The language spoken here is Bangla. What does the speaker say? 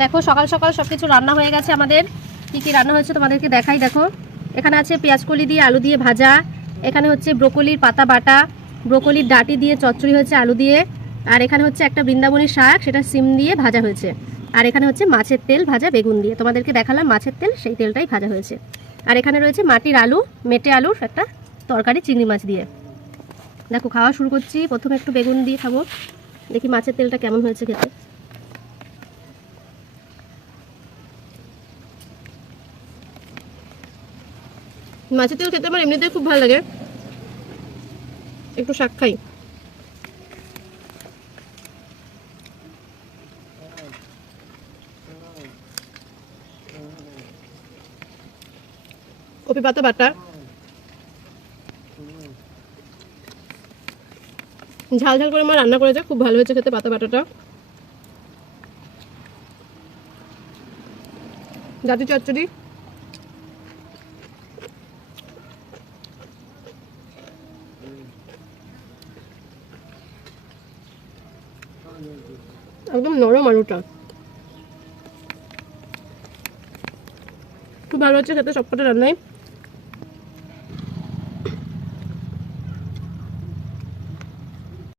দেখো সকাল সকাল সব কিছু রান্না হয়ে গেছে আমাদের। কী কী রান্না হয়েছে তোমাদেরকে দেখাই। দেখো এখানে আছে পেঁয়াজকলি দিয়ে আলু দিয়ে ভাজা, এখানে হচ্ছে ব্রোকলির পাতা বাটা, ব্রোকলির ডাঁটি দিয়ে চচ্চড়ি হয়েছে আলু দিয়ে, আর এখানে হচ্ছে একটা বৃন্দাবনী শাক, সেটা সিম দিয়ে ভাজা হয়েছে, আর এখানে হচ্ছে মাছের তেল ভাজা বেগুন দিয়ে। তোমাদেরকে দেখালাম মাছের তেল, সেই তেলটাই ভাজা হয়েছে। আর এখানে রয়েছে মাটির আলু, মেটে আলুর একটা তরকারি চিংড়ি মাছ দিয়ে। দেখো খাওয়া শুরু করছি। প্রথমে একটু বেগুন দিয়ে খাবো, দেখি মাছের তেলটা কেমন হয়েছে খেতে। মাছের তেল খেতে আমার এমনিতেই খুব ভালো লাগে। একটু শাক খাই। কপি পাতা বাটা, ঝাল ঝাল করে মা রান্না করেছে, খুব ভালো হয়েছে খেতে পাতা বাটাটা। জাতি চচ্চড়ি, একদম নরম আলুটা, খুব ভালো হচ্ছে খেতে সবকটা রান্নায়।